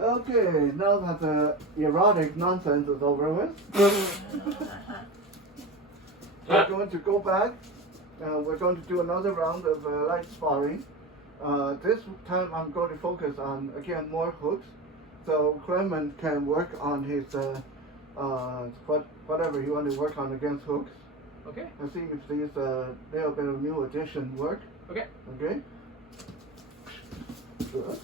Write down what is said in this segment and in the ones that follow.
Okay, now that the erotic nonsense is over with, we're going to go back. We're going to do another round of light sparring. This time I'm going to focus on, again, more hooks. So Clement can work on his, whatever you want to work on against hooks. Okay. And see if these little bit of new addition work. Okay. Okay? Good.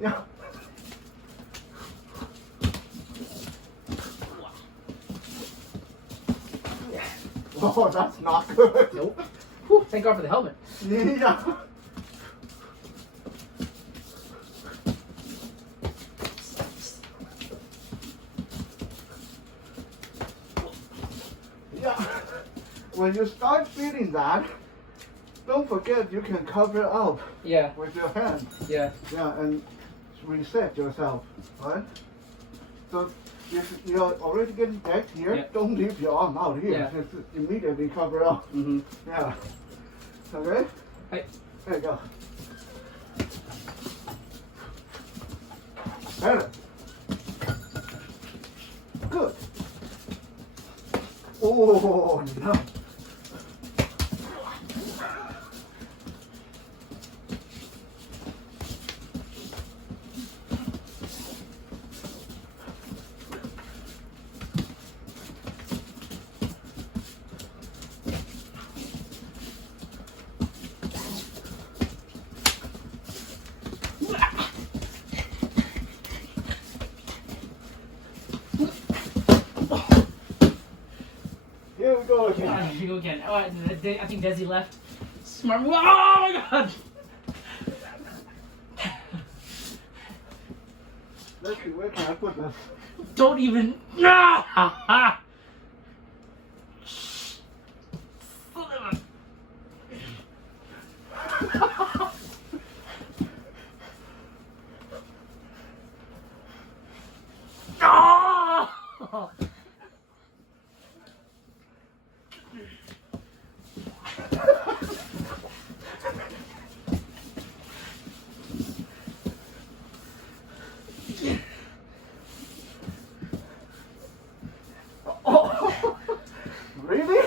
Yeah. Oh, that's not good. Nope. Whew, thank God for the helmet. Yeah. Yeah. When you start feeling that, don't forget you can cover up Yeah. with your hand. Yeah. Yeah, and reset yourself, right? So if you're already getting decked here, Yeah. don't leave your arm out here. Yeah. Just immediately cover up. Mm-hmm. Yeah. Okay? Hey. There you go. Better. Good. Oh, no. Here we go again. Here we go again. Oh, I think Desi left. Smart move. Oh my God! Let's see, where can I put this? Don't even. Ah! Oh! Oh, really?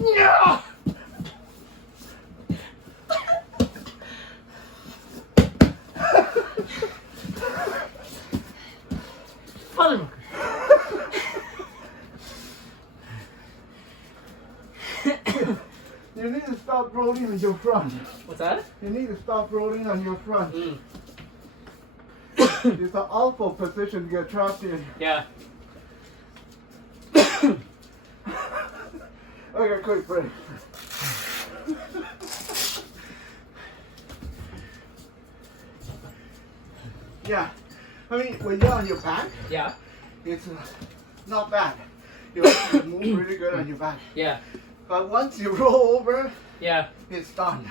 Yeah! Father. You need to stop rolling on your front. What's that? You need to stop rolling on your front. Mm. It's an awful position to get trapped in. Yeah. Okay, quick break. Yeah, I mean, when you're on your back, Yeah. it's not bad. You actually move really good on your back. Yeah. But once you roll over, Yeah. it's done.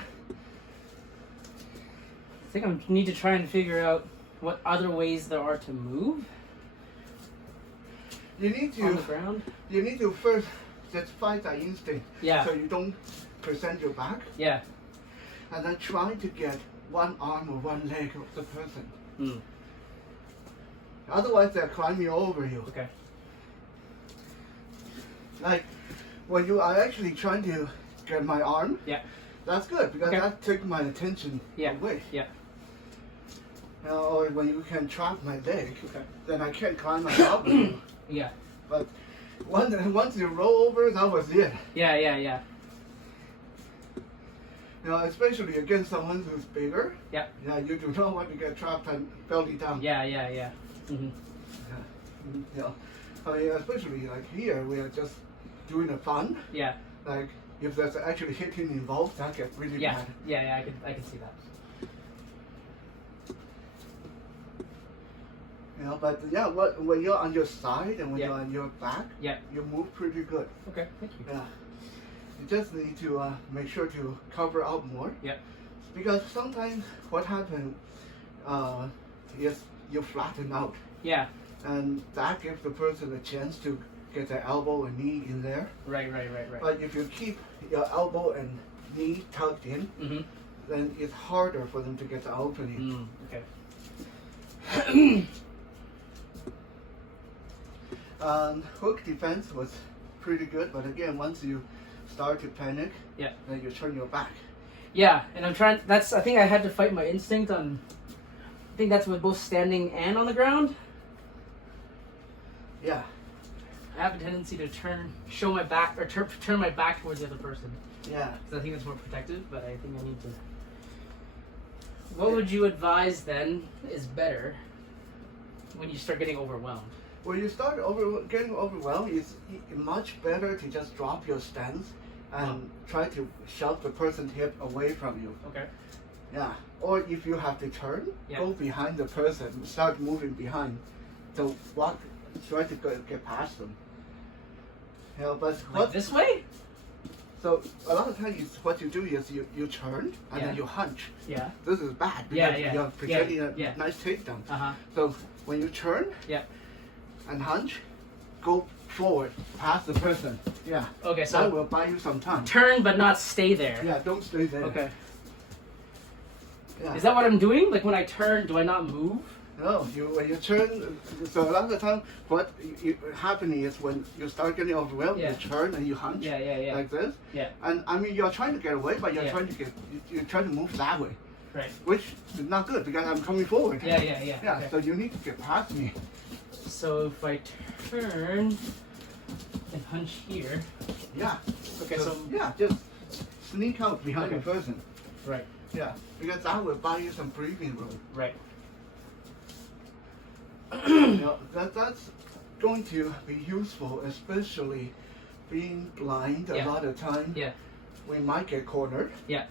I think I need to try and figure out what other ways there are to move You need on the to, ground. you need to first just find that instinct, Yeah. so you don't present your back, Yeah. and then try to get one arm or one leg of the person. Mm. Otherwise, they'll climb you over you. Okay. Like when you are actually trying to get my arm, Yeah. that's good because Okay. that took my attention Yeah. away. Yeah. Now, or when you can trap my leg, Okay. then I can't climb my top. Yeah. But once you roll over, that was it. Yeah. Yeah. Yeah. You know, especially against someone who's bigger. Yeah. Yeah, you do not want to get trapped and belly down. Yeah, yeah, yeah. Mm-hmm. You know, I mean, especially like here, we are just doing a fun. Yeah. Like if there's actually hitting involved, that gets really Yeah. bad. Yeah, yeah, I can see that. You know, but yeah, when you're on your side and when Yeah. you're on your back, Yeah. you move pretty good. Okay, thank you. Yeah. You just need to make sure to cover out more. Yeah. Because sometimes what happens is you flatten out, Yeah. and that gives the person a chance to get their elbow and knee in there. Right. But if you keep your elbow and knee tucked in, Mm-hmm. then it's harder for them to get the opening. Okay. Hook defense was pretty good, but again, once you start to panic, Yeah. then you turn your back. Yeah, and I'm trying. I think I had to fight my instinct on. I think that's with both standing and on the ground. Yeah, I have a tendency to show my back, or turn my back towards the other person. yeah. Because I think it's more protective, but I think I need to. What would you advise then is better when you start getting overwhelmed? When you start getting overwhelmed, it's much better to just drop your stance and try to shove the person's hip away from you. Okay. Yeah. Or if you have to turn, Yeah. go behind the person, start moving behind. So try to get past them. You know, but Like this way? so a lot of times what you do is you turn and Yeah. then you hunch. Yeah. This is bad Yeah, because yeah, you're pretending yeah. a nice takedown. Uh-huh. So when you turn Yeah. and hunch, go forward past the person. Yeah. Okay, That so will buy you some time. turn but not stay there. Yeah, don't stay there. Okay. Yeah. Is that what I'm doing? Like when I turn, do I not move? No, when you turn, so a lot of the time, what happening is when you start getting overwhelmed, Yeah. you turn and you hunch Yeah. like this. Yeah. And I mean, you're trying to get away, but you're Yeah. trying to you're trying to move that way, Right. which is not good because I'm coming forward. Yeah. Yeah. Okay. So you need to get past me. So if I turn and hunch here. Yeah. Okay, so yeah, just sneak out behind Okay. the person. right. Yeah, because that will buy you some breathing room. Right. You know, that's going to be useful, especially being blind a Yeah. lot of time. Yeah. We might get cornered. Yeah.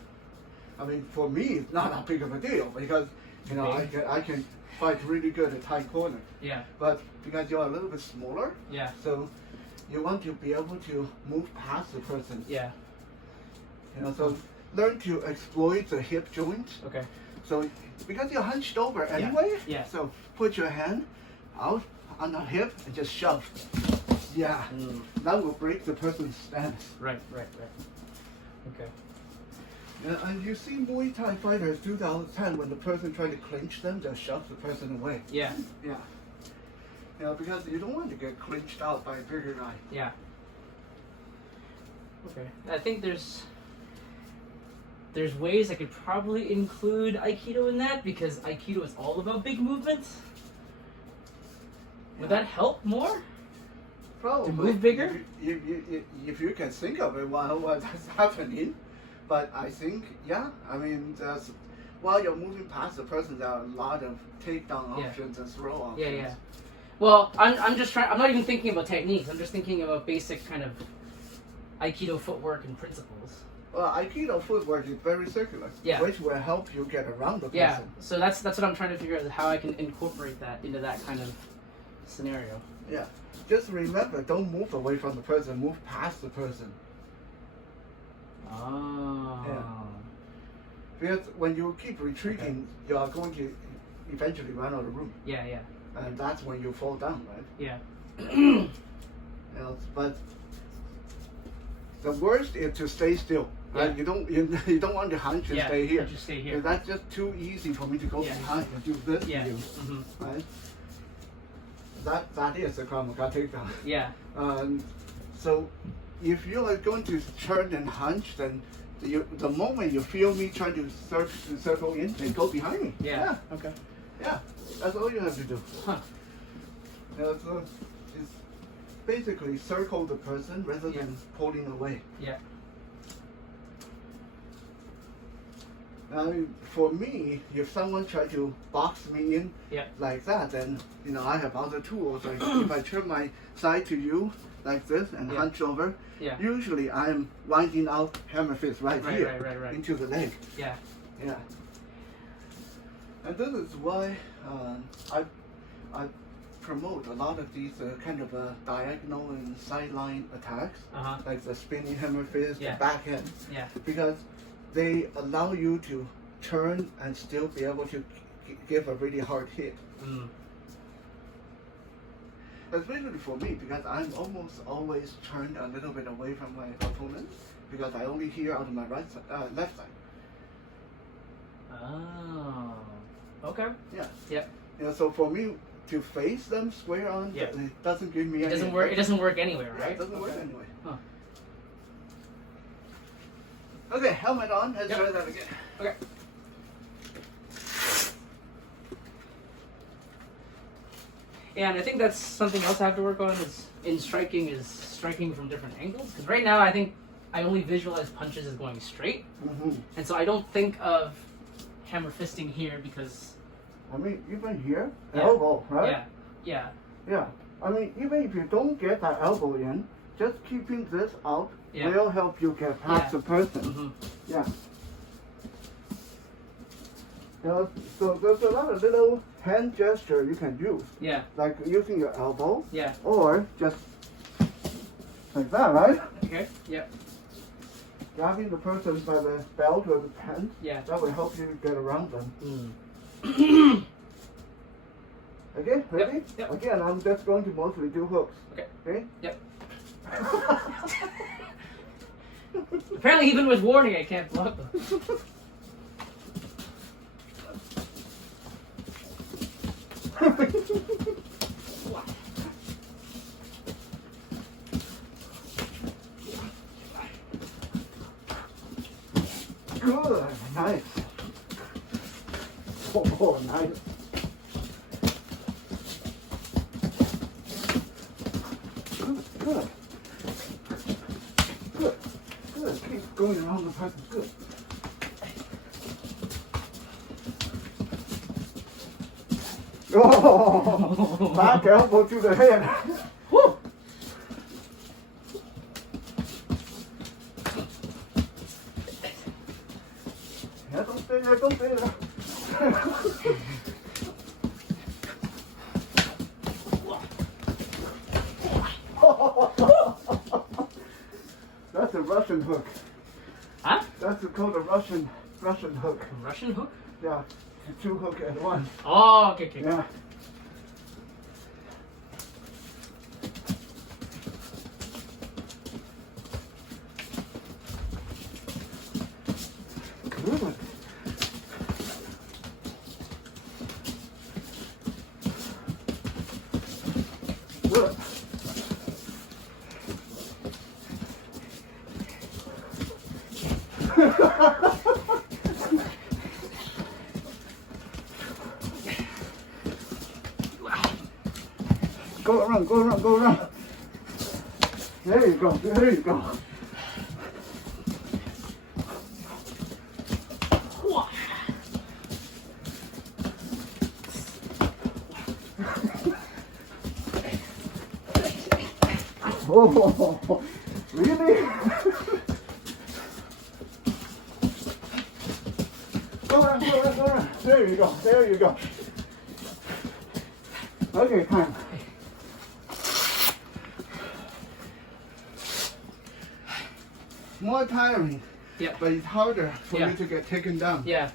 I mean, for me, it's not that big of a deal because, you know, I can fight really good at tight corner. Yeah. But because you're a little bit smaller, Yeah. so you want to be able to move past the person. Yeah. You know, so learn to exploit the hip joint. Okay. So because you're hunched over anyway, Yeah. so put your hand out on the hip and just shove. Yeah, that will break the person's stance. Right. Okay. Yeah, and you see Muay Thai fighters do that all the time when the person tries to clinch them, just shove the person away. Yeah. Yeah. You know, because you don't want to get clinched out by a bigger guy. Yeah. Okay. I think there's ways I could probably include Aikido in that because Aikido is all about big movements. Would that help more? Probably. To move bigger? If you can think of it while what's happening. But I think, yeah, I mean, while you're moving past the person, there are a lot of takedown options and throw options. Yeah. Well, I'm just trying. I'm not even thinking about techniques. I'm just thinking about basic kind of Aikido footwork and principles. Well, Aikido footwork is very circular, Yeah. which will help you get around the person. Yeah. So that's what I'm trying to figure out how I can incorporate that into that kind of scenario. Yeah. Just remember, don't move away from the person, move past the person. Oh. Yeah. Because when you keep retreating, you are going to eventually run out of room. Yeah. And that's when you fall down, right? Yeah. You know, but the worst is to stay still. Right? Yeah. You don't want to hunch and stay here. Just stay here. Because that's just too easy for me to go Yeah. behind and do this Yeah. to you. Right? That is a Kramaga takedown. Yeah. So if you are going to turn and hunch, then the moment you feel me trying to circle in, then go behind me. Yeah. Okay. Yeah. That's all you have to do. Huh. So it's basically circle the person rather than pulling away. Yeah. For me, if someone try to box me in Yeah. like that, then I have other tools. Like if I turn my side to you like this and Yeah. hunch over, Yeah. usually I'm winding out hammer fist right here Right. into the leg. Yeah. Yeah. And this is why I promote a lot of these kind of diagonal and sideline attacks, like the spinning hammer fist, Yeah. the backhand, Yeah. because they allow you to turn and still be able to give a really hard hit. Especially for me, because I'm almost always turned a little bit away from my opponent, because I only hear out of my left side. Oh. Okay. Yeah. Yep. So for me to face them square on, Yeah. it doesn't give me It any. doesn't work. It doesn't work anywhere, Yeah, right? it doesn't work Okay. anyway. Huh. Okay, helmet on. Let's Yep. try that again. Okay. Yeah, and I think that's something else I have to work on is striking from different angles. Because right now I think I only visualize punches as going straight, and so I don't think of hammer fisting here because. I mean, even here, Yeah. elbow, right? Yeah. Yeah. Yeah. I mean, even if you don't get that elbow in, just keeping this out Yeah. will help you get past Yeah. the person. Yeah. So there's a lot of little hand gesture you can use, Yeah. like using your elbow, Yeah. or just like that, right? Okay. Yep. Grabbing the person by the belt or the pants. Yeah. That will help you get around them. Mm. Okay, ready? Yep. Again, I'm just going to mostly do hooks. Okay. Okay? Yep. Apparently, even with warning, I can't block them. Good, nice. Oh, nice. Good. Keep going around the person. Good. Oh, back elbow to the head. Woo! Yeah, don't stay there, don't stay there. That's a Russian hook. Huh? That's called a Russian hook. Russian hook? Yeah, two hook at once. Oh, okay. Yeah. Good. Good. Go around. There you go. Oh, really? Go around. There you go. Okay, time. More tiring, Yeah. but it's harder for Yeah. you to get taken down. Yeah.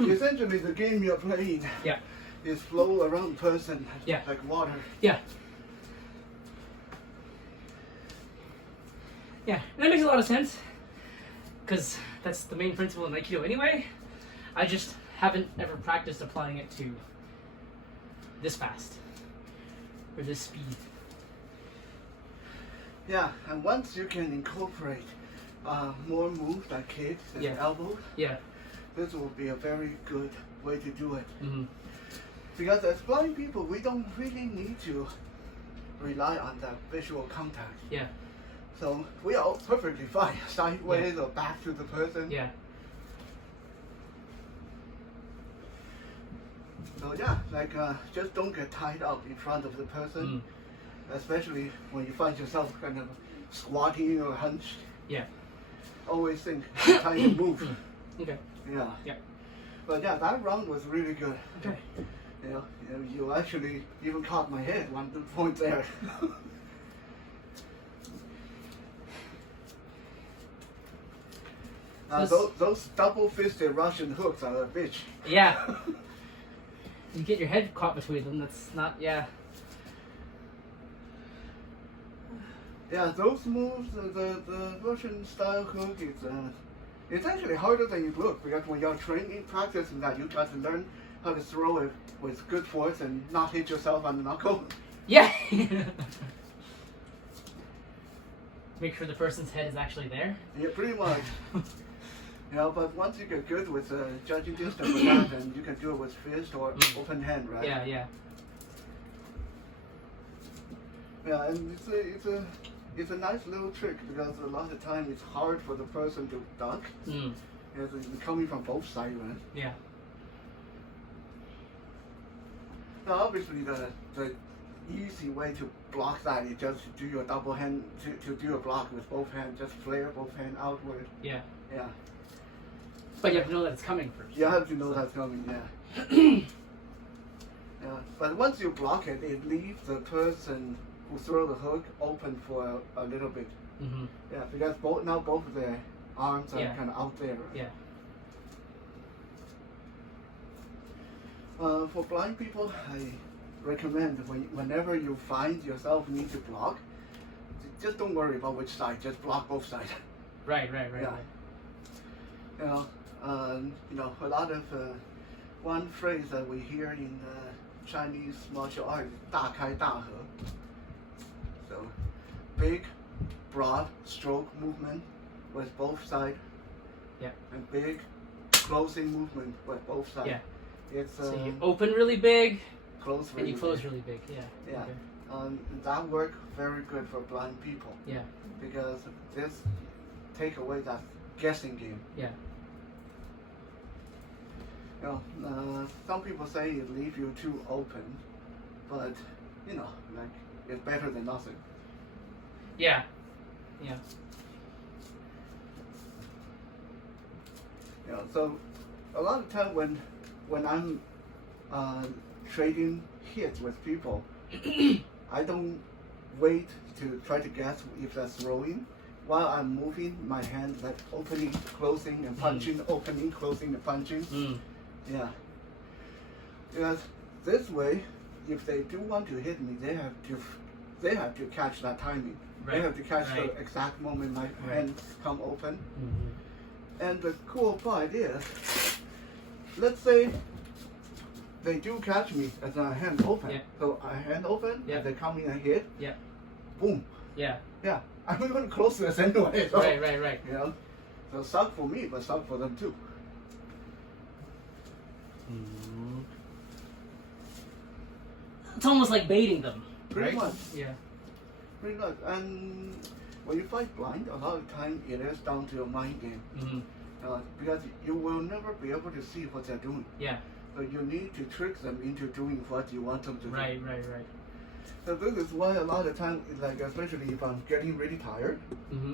Essentially, the game you're playing Yeah. is flow around person Yeah. like water. Yeah. Yeah, that makes a lot of sense. Because that's the main principle in Aikido anyway. I just haven't ever practiced applying it to this fast. Or this speed. Yeah, and once you can incorporate more moves like kicks and Yeah. elbows, Yeah. this will be a very good way to do it. Mm-hmm. Because as blind people, we don't really need to rely on that visual contact. Yeah. So we are perfectly fine, sideways or back to the person. Yeah. So yeah, like just don't get tied up in front of the person, especially when you find yourself kind of squatting or hunched. Yeah. Always think the time to move. Okay. Yeah. Yeah. But yeah, that round was really good. Okay. You know, you actually even caught my head one point there. Those double-fisted Russian hooks are a bitch. Yeah. You get your head caught between them. That's not. Yeah. Yeah, those moves, the Russian style hook, it's actually harder than you look, because when you're training, practicing that, you got to learn how to throw it with good force and not hit yourself on the knuckle. Yeah. Make sure the person's head is actually there. Yeah, pretty much. You know, but once you get good with judging distance with that, then you can do it with fist or open hand, right? Yeah, yeah. Yeah, and it's a nice little trick, because a lot of time it's hard for the person to duck. Because it's coming from both sides, right? Yeah. Now, obviously, the easy way to block that is just to do your double hand, to do a block with both hands, just flare both hands outward. Yeah. Yeah. But you have to know that it's coming first. You have to know that's coming, yeah. Yeah. But once you block it, it leaves the person who throw the hook open for a little bit. Yeah, because both of their arms are kind of out there. Right? Yeah. For blind people, I recommend whenever you find yourself need to block, just don't worry about which side. Just block both sides. Right. Yeah. You know, a lot of one phrase that we hear in Chinese martial art is 大开大合. So, big, broad stroke movement with both sides. Yeah. And big, closing movement with both sides. Yeah. It's so you open really big, close really and you close big. really big. Yeah. Yeah. Okay. That works very good for blind people. Yeah. Because this take away that guessing game. Yeah. You know, some people say it leaves you too open, but you know, like it's better than nothing. Yeah. Yeah. You know, so a lot of time when I'm trading hits with people, I don't wait to try to guess if they're throwing. While I'm moving my hand, like opening, closing, and punching, opening, closing, and punching. Yeah. Because this way, if they do want to hit me, they have to catch that timing. Right. They have to catch the exact moment my hand come open. And the cool part is, let's say they do catch me as my hand open. Yeah. So I hand open, and they come in and hit. Yeah. Boom. Yeah. Yeah. I'm going to close this anyway. So, Right. You know, so suck for me, but suck for them too. It's almost like baiting them. Pretty much. Yeah. Pretty much. And when you fight blind, a lot of time it is down to your mind game. Because you will never be able to see what they're doing. Yeah. So you need to trick them into doing what you want them to do. Right. So this is why a lot of time, like especially if I'm getting really tired,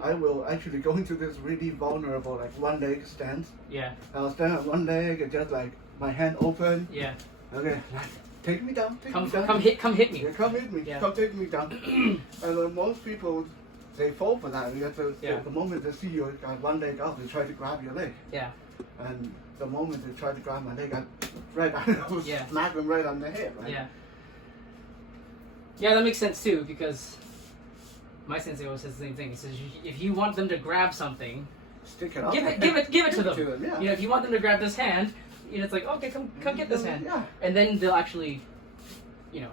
I will actually go into this really vulnerable, like one leg stance. Yeah. I'll stand on one leg and just like my hand open. Yeah. Okay, take me down. Come hit me. Yeah, come hit me. Yeah. Come take me down. And most people, they fall for that. Because the moment they see you got one leg up, they try to grab your leg. Yeah. And the moment they try to grab my leg, I smack them right on the head. Right? Yeah. Yeah, that makes sense too, because my sensei always says the same thing. He says if you want them to grab something, stick it up. Give it to them. Yeah. You know, if you want them to grab this hand, you know, it's like, okay, come get this hand. Yeah. And then they'll actually, you know,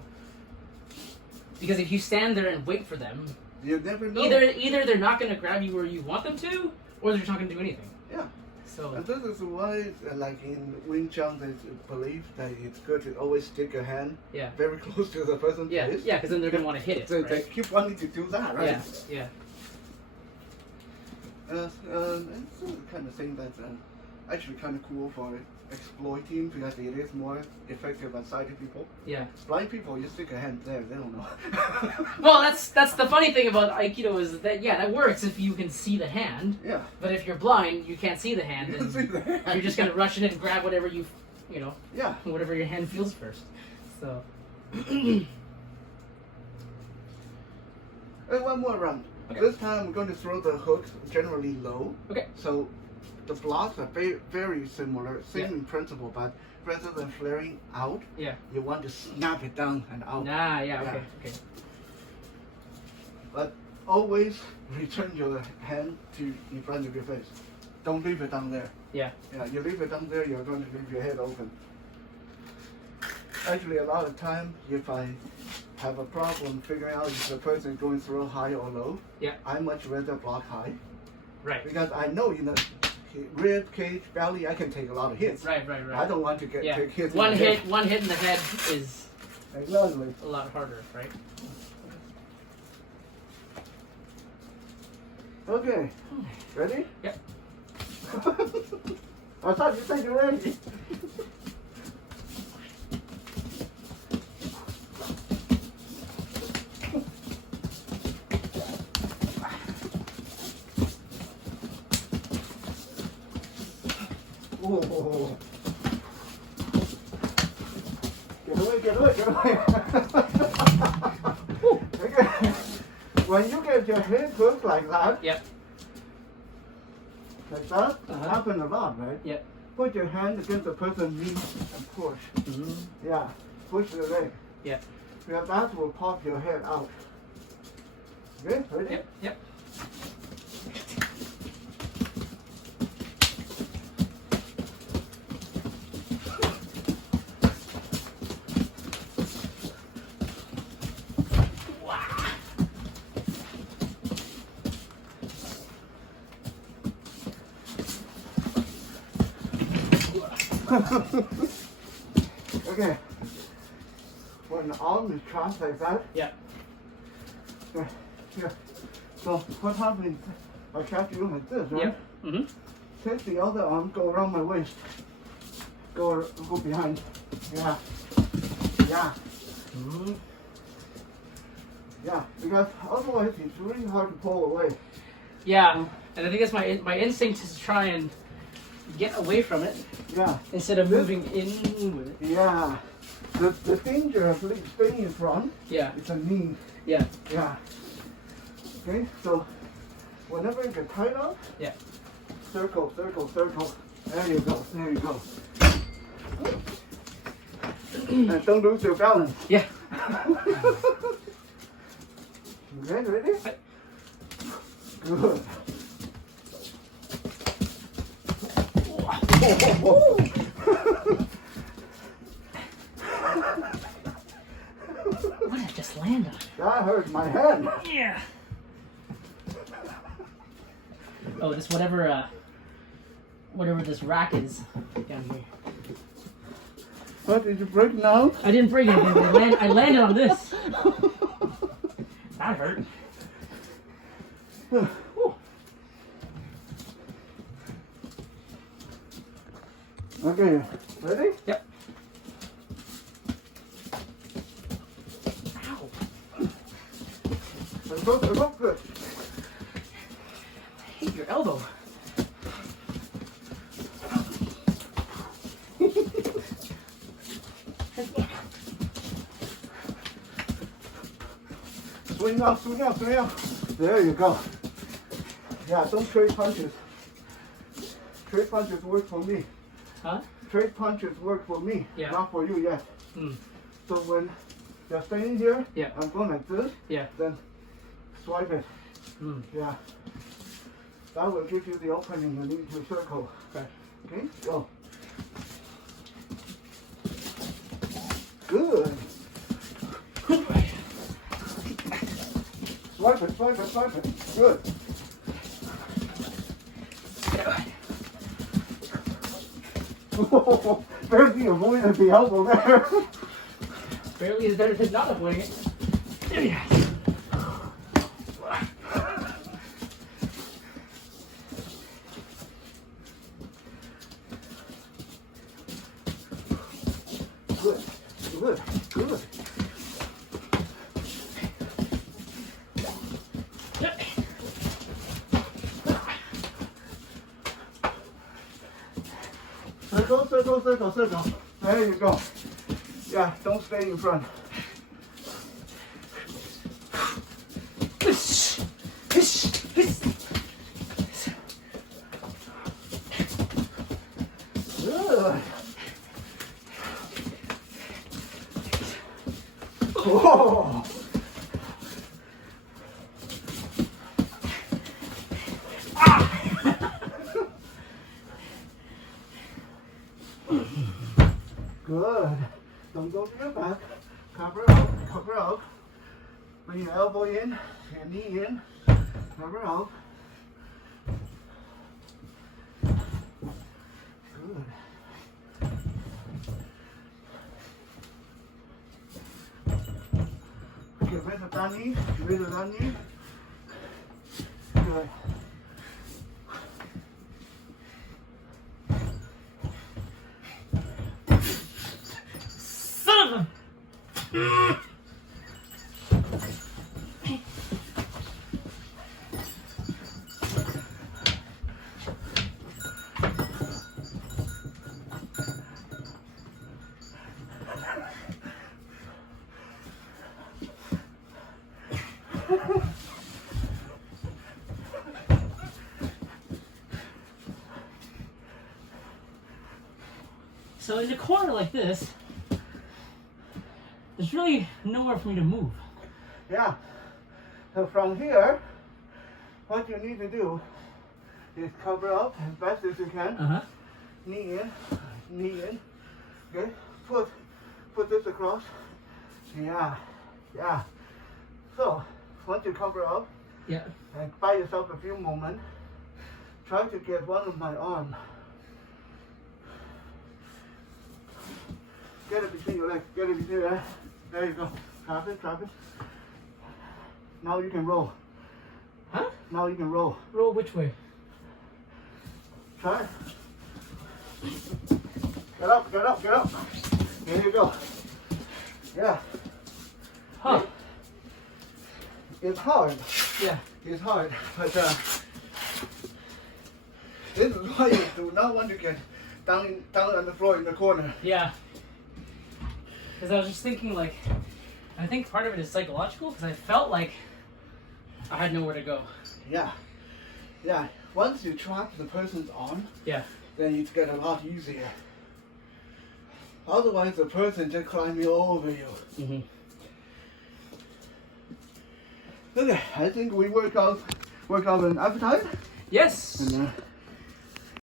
because if you stand there and wait for them, you never know. Either they're not going to grab you where you want them to, or they're not going to do anything. Yeah. So. And this is why, like in Wing Chun, they believe that it's good to always stick a hand very close to the person's face. Yeah, because then they're going to want to hit it. So they keep wanting to do that, right? Yeah. It's kind of thing that's actually kind of cool for exploiting because it is more effective on sighted people. Yeah. Blind people, you stick a hand there, they don't know. Well, that's the funny thing about Aikido is that that works if you can see the hand. Yeah. But if you're blind, you can't see the hand. You can see the hand. You're just gonna rush in and grab whatever Yeah. whatever your hand feels first. So. One more round. Okay. This time I'm going to throw the hooks generally low. Okay. So the blocks are very similar, same Yeah. in principle, but rather than flaring out, Yeah. you want to snap it down and out. Nah. Yeah. Okay. Okay. But always return your hand to in front of your face. Don't leave it down there. Yeah. Yeah, you leave it down there, you're going to leave your head open. Actually, a lot of time, if I have a problem figuring out if the person is going to throw high or low, Yeah. I much rather block high. Right. Because I know in the rib cage, belly, I can take a lot of hits. Right. I don't want to take hits. One in the hit. head. One hit in the head is Exactly. a lot harder, right? Okay. Ready? Yep. I thought you said you're ready. Oh. Get away. Okay. When you get your head hooked like that, Yep. like that, Uh-huh. happen a lot, right? Yep. Put your hand against the person's knee and push. Mm-hmm. Yeah, push the leg. Yep. Because that will pop your head out. Okay, ready? Yep. Yep. Okay. When the arm is crossed like that. Yeah. Yeah. So what happens? I catch you like this, right? Yep. Mm-hmm. Take the other arm, go around my waist. Go behind. Yeah. Yeah. Mm-hmm. Yeah. Because otherwise it's really hard to pull away. Yeah, and I think that's my instinct is to try and get away from it Yeah. instead of moving in with it. Yeah. The danger of staying in front Yeah. is a knee. Yeah. Yeah. Okay, so whenever you get tied up, Yeah. circle. There you go. And don't lose your balance. Yeah. Okay, ready? Good. What did I just land on? That hurt my hand. Yeah. Oh, this whatever this rack is down here. What, did you break now? I didn't break anything, but I landed on this. That hurt. Whew. Okay, ready? Yep. Ow. Go, good. I hate your elbow. Swing out. There you go. Yeah, don't trade punches. Trade punches work for me. Huh? Trade punches work for me, Yeah. not for you yet. Mm. So when you're staying here, Yeah. I'm going like this, Yeah. then swipe it. Mm. Yeah. That will give you the opening you need to circle. Okay. Okay, go. Good. Swipe it. Good. Barely avoided the elbow there. Barely is better than not avoiding it. Yeah. Good. Good. Good. Circle, circle, circle, circle. There you go. Yeah, don't stay in front. Good. Whoa. Good. Don't go to your back. Cover out. Cover out. Bring your elbow in. Your knee in. Cover out. Good. Get rid of that knee. Get rid of that knee. Good. Son of a... So in a corner like this, there's really nowhere for me to move. Yeah. So from here, what you need to do is cover up as best as you can. Uh-huh. Knee in, knee in. Okay. Put this across. Yeah. Yeah. So once you cover up, Yeah. and buy yourself a few moments, try to get one of my arm. Get it between your legs. Get it between your legs. There you go. Trap it, trap it. Now you can roll. Huh? Now you can roll. Roll which way? Try it. Get up, get up, get up. There you go. Yeah. Huh. It's hard. Yeah. It's hard. But this is why you do not want to get down on the floor in the corner. Yeah. Because I was just thinking, like, I think part of it is psychological, because I felt like I had nowhere to go. Yeah. Yeah. Once you trap the person's arm, Yeah. then it gets a lot easier. Otherwise, the person just climbing over you. Mm-hmm. Okay, I think we work out an appetite. Yes. And